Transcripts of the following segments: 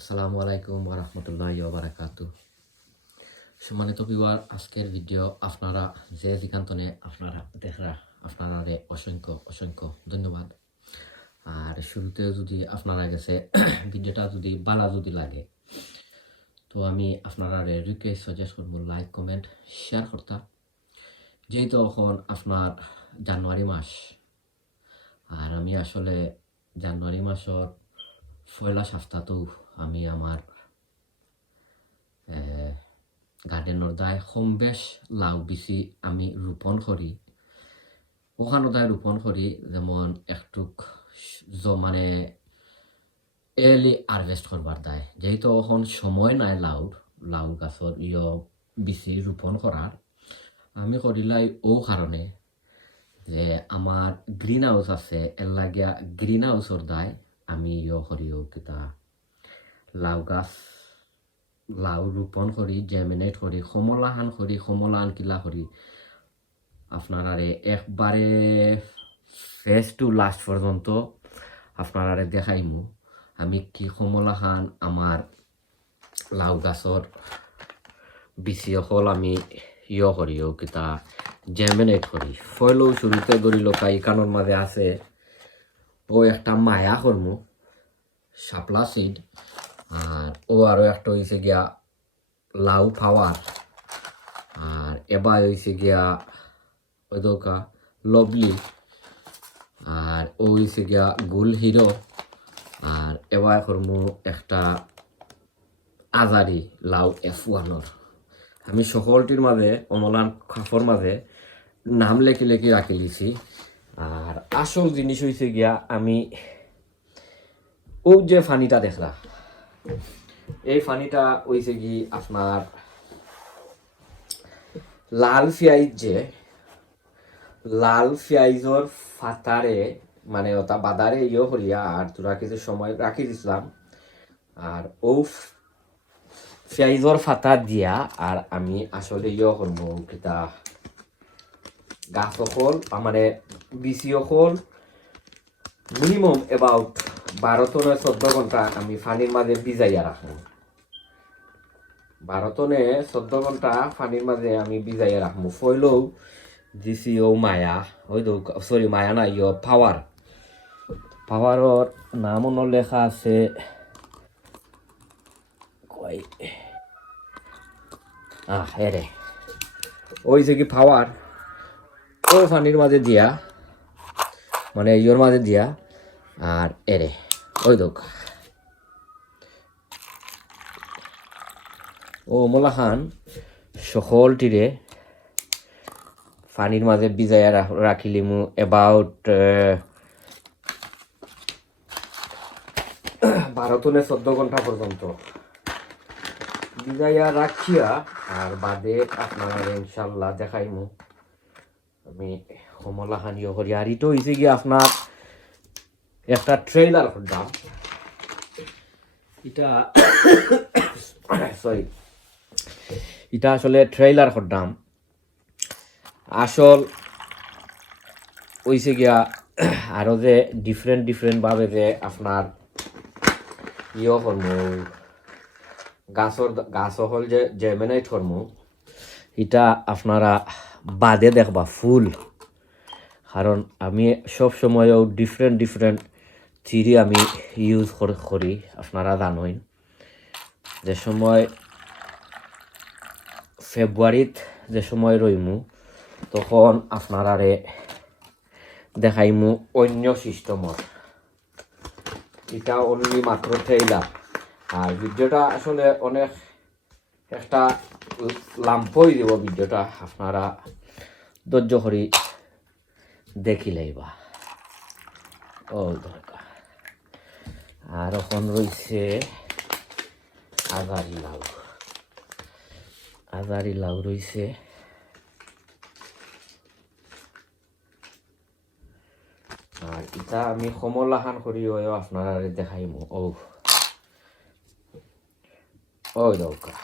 আসসালামু আলাইকুম ওয়া রাহমাতুল্লাহি ওয়া বারাকাতুহু। সম্মানিত ভিউয়ার, আজকের ভিডিও আপনারা যে যেখানে আপনারা দেখরা আপনারা অসংখ্য অসংখ্য ধন্যবাদ। আর শুরুতে যদি আপনারা গেছে ভিডিওটা যদি ভালো যদি লাগে তো আমি আপনারা রিকোয়েস্ট সাজেস্ট করবো লাইক কমেন্ট শেয়ার করতা। যেহেতু এখন আপনার জানুয়ারি মাস, আর আমি আসলে জানুয়ারি মাসের পয়লা সপ্তাহতেও আমি আমার গার্ডেনের দায় কম বেশ লাউ বেশি আমি রোপণ করি। ওখানো দায় রোপণ করি যেমন একটুক মানে এলি হারভেস্ট করবার দায়, যেহেতু এখন সময় নাই লাউ গাছর বেশি রোপণ করার। আমি করিলাই ও কারণে যে আমার গ্রিন হাউস আছে, এর লাগিয়া গ্রিন হাউসর দায় আমি করিও কিতা লাউ রোপণ করি, জেমিনেট করি, কমলাহান কিলা করি আপনারারে একবারে ফেস টু লাস্ট পর্যন্ত আপনারারে দেখাইমু আমি কি কমলাহান আমার লাউ গাছর বিচি অকল আমি করিও কিতা জেমিনেট করি। ফয়লও শুরুতে গড়ি লোকাই কানোর মাঝে আছে ও একটা মায়া করমু শাপলা সিড, আর ও আরো একটা হয়েছে গিয়া লাউ পাওয়ার, আর এবার হয়েছে গিয়া ওই দৌকা লভলি, আর ও হয়েছে গিয়া গুল হিরো, আর এবার করমু একটা আজারি লাউ F1 আমি সকলটির মাঝে অনলাইন খাফর মাঝে নাম লেখি রাখি লিছি। আর আসল জিনিস হয়েছে গিয়া আমি ও যে ফানিটা দেখলা, এই ফানিটা হয়েছে কি আপনার লাল পেঁয়াজর ফাতারে মানে ওটা বাদারে করিয়া আর তোরা কিছু সময় রাখি দিছিলাম, আর ও পেঁয়াজর ফাতা দিয়া আর আমি আসলে করবো কিতা গাছ অকল মানে বিচি অকল মিনিমাম এবাউট 12 থেকে 14 ঘন্টা আমি পানির মাঝে ভিজাইয়া রাখবো। 12 থেকে 14 ঘন্টা পানির মাঝে আমি ভিজাইয়া রাখবো। ফইলেও দিছি ও মায়া, ওই তো সরি মায়া না পাওয়ারর নাম লেখা আছে হেরে ওই যে কি পাওয়ার ও পানির মাঝে দিয়া মানে ইয়োর মাঝে দিয়া আর এরে ওই দোক ও মোলাখান সকলটিরে পানির মাঝে ভিজাইয়া রাখিলিমু এবাউট 12 থেকে 14 ঘন্টা পর্যন্ত ভিজাইয়া রাখিয়া আর বাদে আপনারা ইনশাল্লাহ দেখাইমু আমি কমলাহান করি। আর ইটো হয়েছে কি আপনার একটা ট্রেইলার করলাম, এটা আসলে ট্রেইলার করলাম। আসল হয়েছে গিয়া আরো যে ডিফারেন্ট ভাবে যে আপনার করমু গাছ হল যে জেমিনেট করমু, এটা আপনারা বাদে দেখবা ফুল। কারণ আমি সব সময় ডিফারেন্ট থিরি আমি ইউজ করি। আপনারা জানেন যে সময় ফেব্রুয়ারিত যে সময় রইমু তখন আপনারারে দেখাইমু অন্য সিস্টেমর। এটা অনলি মাত্র ট্রেইলার, আর ভিডিওটা আসলে অনেক একটা লাম্পই দিব ভিডিওটা, আপনারা ধৈর্য করি দেখিলেইবা ও দরকার। আর এখন রয়েছে আজারি লাউ রয়েছে, আর এটা আমি কমলাহান করি আপনারা দেখাইমু ওই দরকার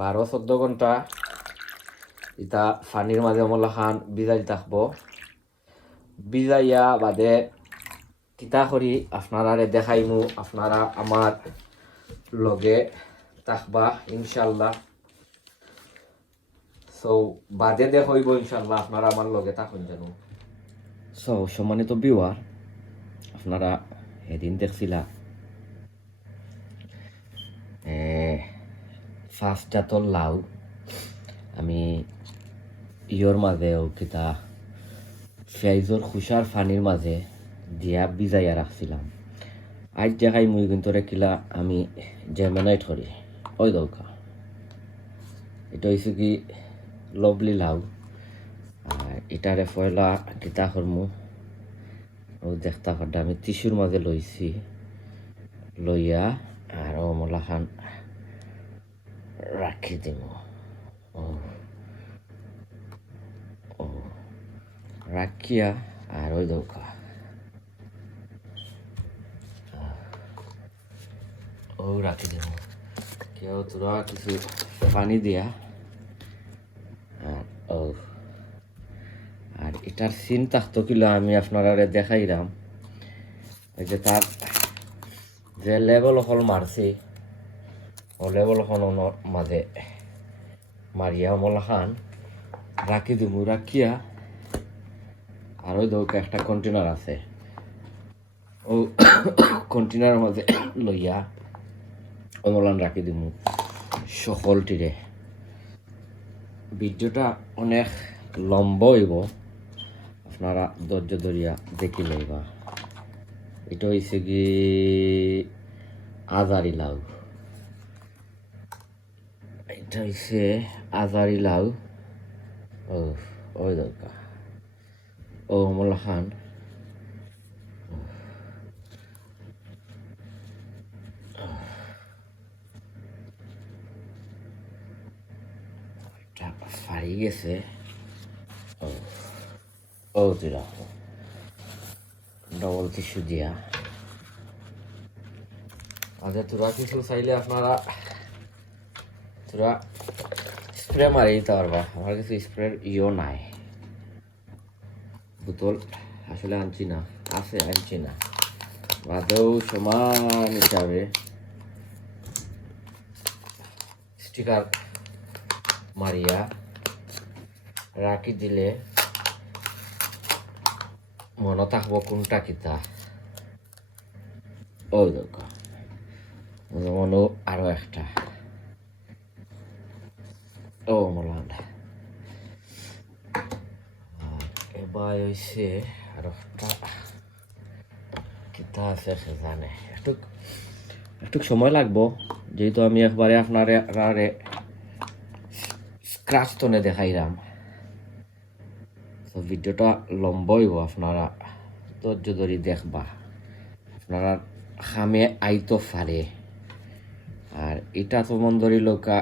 12-14 ঘন্টা এটা পানির মাঝে কমলাহান ভিজাই থাকবো। ভিজাইয়া বাদে কিতা করি আপনারারে দেখাইমু, আপনারা আমার লগে থাকবা ইনশাল্লাহ। সো বাদে দেখাইব ইনশাল্লাহ, আপনারা আমার লগে থাকুন জানো। সো সম্মানিত ভিউয়ার, আপনারা এদিন দেখছিলা ফার্স্ট জাতর লাউ আমি ইয়র মাঝে ও কিতা পেঁয়াজর খুশার ফানির মাঝে দিয়া ভিজাইয়া রাখছিলাম। আজ দেখাই মুই কিন্তু কিলা আমি জেমেনাইট করি। ওই দৌকা এটা হয়েছে কি লভলি লাউ, আর এটারে পয়লা কিতা করমু ও দেখতা পারডা আমি টিস্যুর মাঝে লইছি, লইয়া আর ও মলাখান রাখি দিব। ও ও রাখিয়া আর ওই দৌকা ও রাখি দিব। কেউ তোরা কিছু পানি দিয়া আর ও আর এটার সিন থাকতো কিলো আমি আপনারা দেখাইলাম। এই যে তার যে লেভেল হল মারছি ও লেভেল হল মাঝে মারিয়া মলাখান রাখি দিব। রাখিয়া আর ওই দৌকা একটা কন্টেনার আছে, ও কন্টেনারের মাঝে লইয়া অমলান রাখি দিব সকলটিরে। ভিডিওটা অনেক লম্বা হইব, আপনারা ধৈর্য ধরিয়া দেখি লইবা। এটা হয়েছে কি আজারি লাউ, এটা হয়েছে আজারি লাউ। ও ওই দরকার ও মলা খান ফাড়ি গেছে। ও ও তুই রাখো ডবল টিস্যু দিয়া। আচ্ছা তোরা কিছু চাইলে আপনারা তোরা স্প্রে মারি দিতে পারবা। আমার কিছু স্প্রের ইও নাই, বোতল আসলে আনছি না, আছে আনছি না। বাদেও সমান হিসাবে স্টিকার মারিয়া রাখি দিলে মনে থাকবো কোনটা কিতা। ওই দরকার মনে আরো একটা ও মলান। এবার হয়েছে আর একটা কিতা আছে সে জানে। একটু একটু সময় লাগবো, যেহেতু আমি একবারে আপনার স্ক্রাচ টনে দেখাইলাম। তো ভিডিওটা লম্বা হইব, আপনারা ধৈর্য ধরে দেখবা। আপনারা খামে আইতো পারে। আর এটা তো মন ধরি লোকা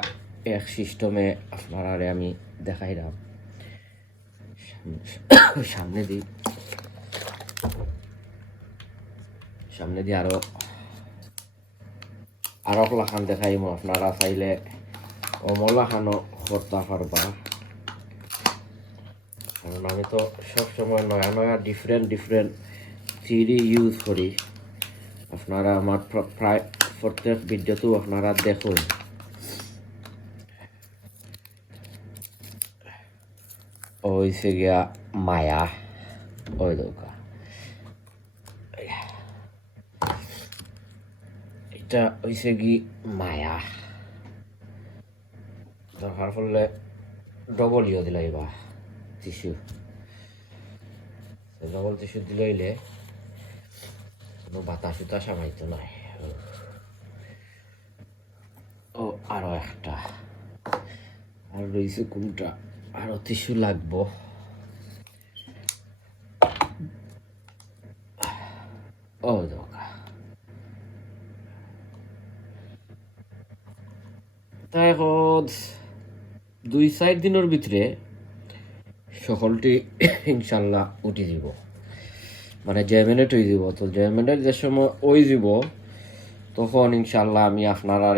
এক সিস্টেমে আপনারা আমি দেখাইলাম। সামনে দিয়ে আরো লাখান দেখাইম। আপনারা চাইলে অমলাখানও করতে পারবা, কারণ আমি তো সবসময় নয়া নয়া ডিফারেন্ট থিওরি ইউজ করি। আপনারা আমার প্রায় প্রত্যেক ভিডিওতেও আপনারা দেখুন। ওইসে গিয়া মায়া ওই দৌকা, এটা হইছে কি মায়া। দরকার পড়লে ডবল ইয়ে দিলাইবা টিস্যু, ডবল টিস্যু দিলাইলে কোনো বাতাস উতাস আমাইতো নাই। ও আরো একটা আর রয়েছে কোনটা, আরো টিস্যু লাগবো। ও দরকার তাই এখন 2-4 দিনের ভিতরে সকলটি ইনশাল্লাহ উঠি দিব, মানে জেমিনেট হয়ে যাব। তো জেমিনেট যে সময় ওই যাব তখন ইনশাল্লাহ আমি আপনারা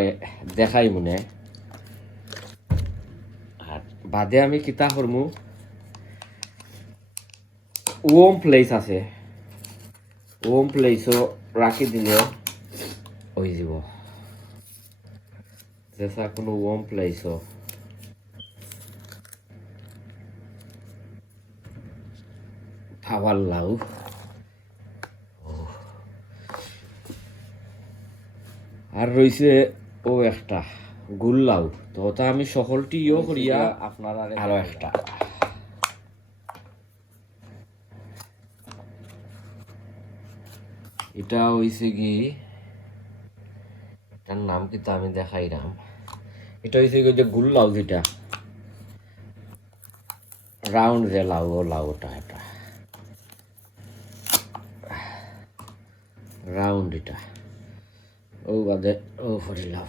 দেখাই মনে। আর বাদে আমি কিতা করমু, ওম প্লেস আছে, ওম প্লেসও রাখি দিলে হয়ে যাব যেসা কোনো ওম প্লেসও খাবার লাউ আর রয়েছে ও একটা গুল লাউ তো ওটা আমি সকলটি করিয়া আপনারা আরো একটা এটা হইছে কি এটার নাম কি তো আমি দেখাইলাম এটা হইছে কি যে গুল লাউ যেটা রাউন্ড যে লাউ ও লাউটা এটা রাউন্ড এটা ও বাদে ও ফরি লাউ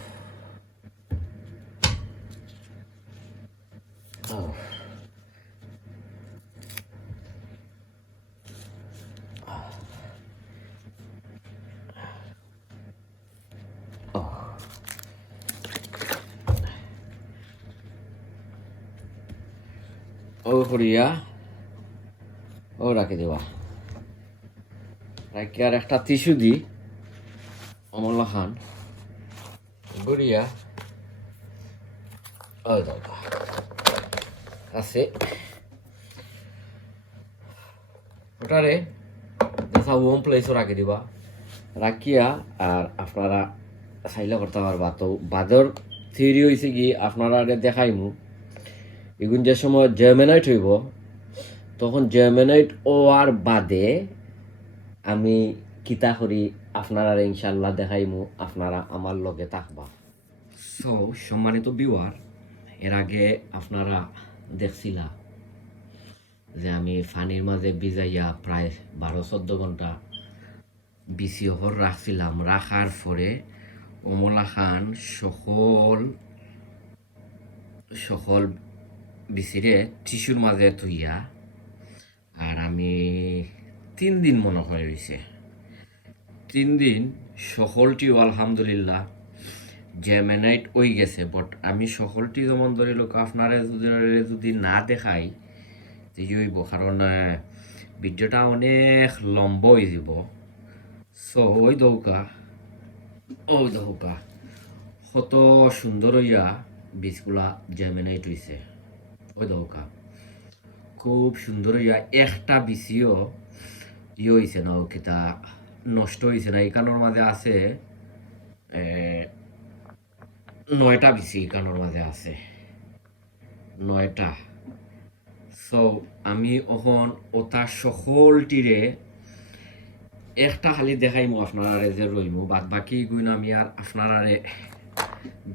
ও করিয়া ও রাখি দেওয়া রাখি আর একটা টিস্যু দি অমলা খান গড়িয়া ও দাদা আছে ওটারে দেখা ওম প্লেসও রাখি দিবা রাখিয়া আর আপনারা চাইলে করতে পারবা তো বাদর থিওরি হয়েছে কি আপনারা দেখাইমু এগুন যে সময় জার্মেনাইট হইব তখন জার্মেনাইট ওয়ার বাদে আমি কিতা করি আপনারা ইনশাল্লাহ দেখাইমু আপনারা আমার লগে থাকবা সো সম্মানিত ভিউয়ার এর আগে আপনারা দেখছিলা যে আমি পানির মাঝে ভিজাইয়া প্রায় 12-14 ঘন্টা বিসি ওপর রাখছিলাম রাখার পরে অমলা খান সকল বিচিরে টিস্যুর মাঝে থুইয়া আর আমি 3 দিন মনে হয় হয়েছে 3 দিন সকলটিও আলহামদুলিল্লাহ জেমেনাইট হয়ে গেছে বাট আমি সকলটি যেমন ধরে লোক আপনারা যদি না দেখাই হইব কারণ ভিডিওটা অনেক লম্বা হয়ে যাব সো ওই দৌকা কত সুন্দর হইয়া বীজগুলা জেমেনাইট হয়েছে ওই দৌকা খুব সুন্দর হইয়া একটা বিচিও হয়েছে না কিতা নষ্ট হয়েছে না এখানোর মাঝে আছে 9টা বিচি এখানোর মাঝে আছে 9টা সো আমি এখন ওটা সকলটিরে একটা খালি দেখাইমু আপনারা যে রইমু বাদ বাকি গুণ আমি আর আপনারা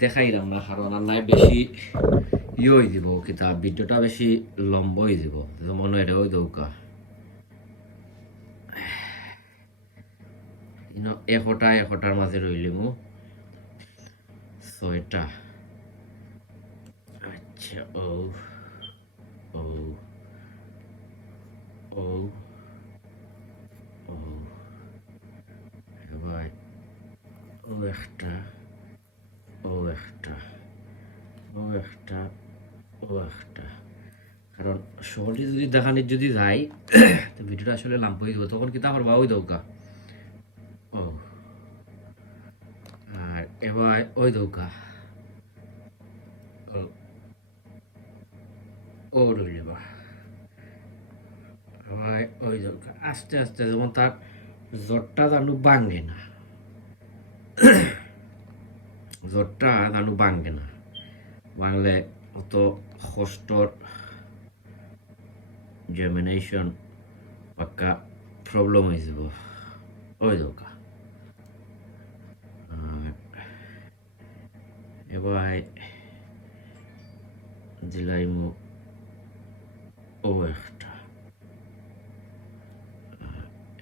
দেখাইলাম না কারণ আর বেশি হয়ে যাব কিতা ভিডিওটা বেশি লম্বা হয়ে যাব যেমন এটা ওই দৌকা এটার মাঝে রইলিমু 6টা আচ্ছা ও এবার একটা কারণ সকলটি যদি দেখানির যদি যাই তো ভিডিওটা আসলে লাম্প হয়ে যাব তখন কিতা করবা ওই দৌকা আর এবার ওই দৌকা ও রইলিবা এবার ওই দৌকা আস্তে আস্তে যেমন তার জ্বরটা জানো ভাঙে না বাংলে অত কষ্টর জার্মিনেশন পাক্কা প্রবলেম হয়ে যাব ওই দৌকা এবার দিলাইমু ও একটা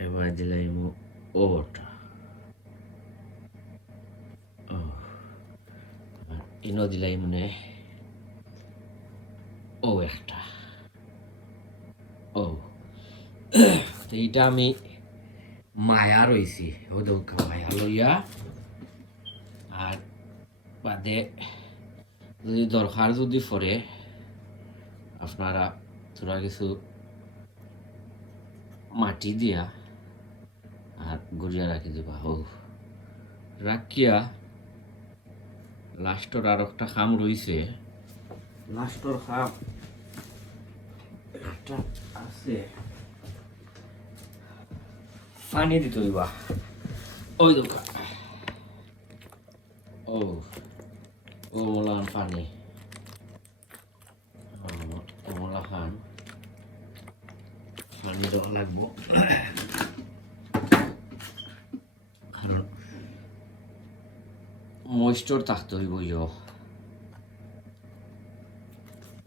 এবার দিলাইমু ওটা ইনো দিলাই মানে ও একটা তো এইটা আমি মায়া রয়েছি ও দৌকা মায়া লইয়া আর বাদে যদি দরকার যদি পড়ে আপনারা তোরা কিছু মাটি দিয়া আর গুড়িয়া রাখি দিবা ও রাখিয়া লাস্টর আর একটা খাম রইছে লাস্টর খাম একটা আছে পানি দিতে হইবা ওই দোকান ও ও মোলান পানি কমলা খান পানি দেওয়া লাগবো কারণ ময়েশ্চার থাকতে হইব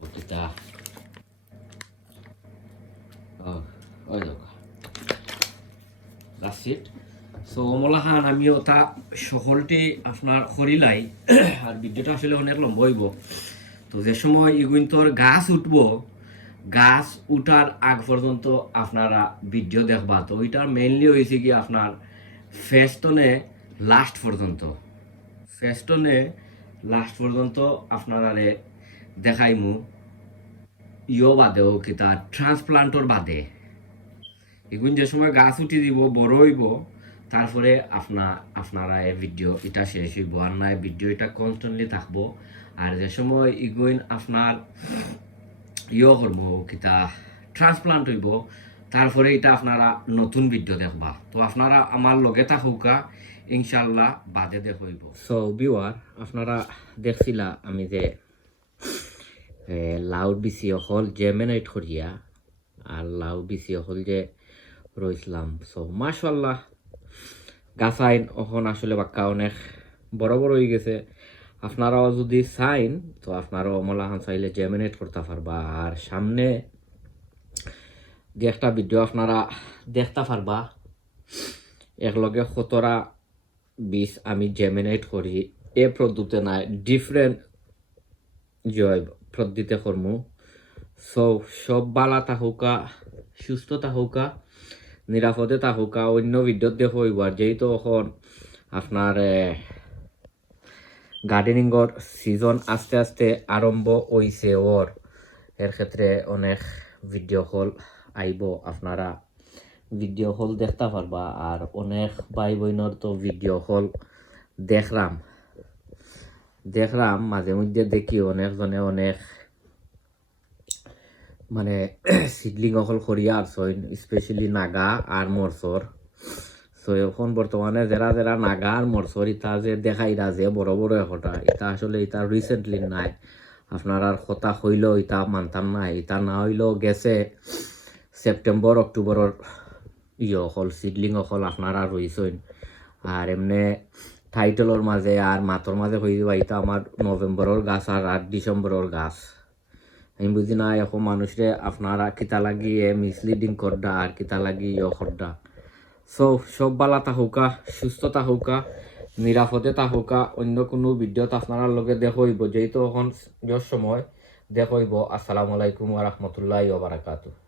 ওটা ওই দোকান that's it সো কমলা খান আমি ওটা সকলটি আপনার করিলাই আর ভিডিওটা আসলে অনেক লম্বা হইব তো যে সময় ইগুইন্তর গাছ উঠবো গাছ উঠার আগ পর্যন্ত আপনারা ভিডিও দেখবা তো ওইটার মেইনলি হয়েছে কি আপনার ফেস্টনে লাস্ট পর্যন্ত আপনারা দেখাইমু বাদেও কি তার ট্রান্সপ্লান্টর বাদে এগুন যে সময় গাছ উঠি দিব বড় হইব তারপরে আপনারা এই ভিডিও এটা শেষ হইব আর না ভিডিও এটা কনস্ট্যান্টলি থাকবো আর যে সময় ইগুইন আপনার করবো কিতা ট্রান্সপ্লান্ট হইব তারপরে এটা আপনারা নতুন ভিডিও দেখবা তো আপনারা আমার লগে থাকুকা ইনশাল্লাহ বাদে দেখইব সো ভিউয়ার আপনারা দেখছিলা আমি যে লাউড বিসি হল জেমিনেট করিয়া আর লাউ বিসি হল যে রইছিলাম সো মাশাআল্লাহ গাছাইন এখন আসলে বাক্কা অনেক বড় বড় হয়ে গেছে আপনারাও যদি চাইন তো আপনারাও মলাহান চাইলে জেমিনেট করতে পারবা আর সামনে যে একটা ভিডিও আপনারা দেখতে পারবা একলগে 17 বীজ আমি জেমিনেট করি এ পদ্ধতিতে নাই ডিফারেন্ট পদ্ধতিতে করমু সো সব বালা থাকুকা সুস্থ থাকুকা নিরাপদে থাকুকা অন্য ভিডিওত দেখো এবার যেহেতু এখন আপনার গার্ডেনিংর সিজন আস্তে আস্তে আরম্ভ হইছে এর ক্ষেত্রে অনেক ভিডিও কল আইব আপনারা ভিডিও কল দেখতে পারবা আর অনেক ভাই বোনের তো ভিডিও কল দেখলাম মাঝে মধ্যে দেখি অনেকজনে অনেক মানে সিডলিং অকল করিয়া আর স্পেশালি নাগা আর মরসর সো এখন বর্তমানে যারা নাগা আর মরসর ইতা যে দেখাইরা যে বড় বড় একটা এটা আসলে এটা রিসেন্টলি নাই আপনার আর কথা হইলেও ইতা মানতাম নাই ইতা না হইলেও গেছে সেপ্টেম্বর অক্টোবরের অকল সিডলিং অকল আপনারা রইছেন আর এমনি টাইটেলর মাঝে আর মাতর মাঝে হয়ে যাবা এটা আমার নভেম্বরের গাছ আর ডিসেম্বরের গাছ আমি বুঝি না এখন মানুষরে আপনারা কিতা লাগিয়ে মিসলিডিং করডা আর কিতা লাগিয়ে করডা সো সব বালা থাকুকা সুস্থ থাকুকা নিরাপদে থাকুকা অন্য কোনো ভিডিওত আপনার লগে দেখইব যেহেতু এখন সময় দেখইব আসসালামু আলাইকুম ওয়া রাহমাতুল্লাহি ওয়া বারাকাতুহু।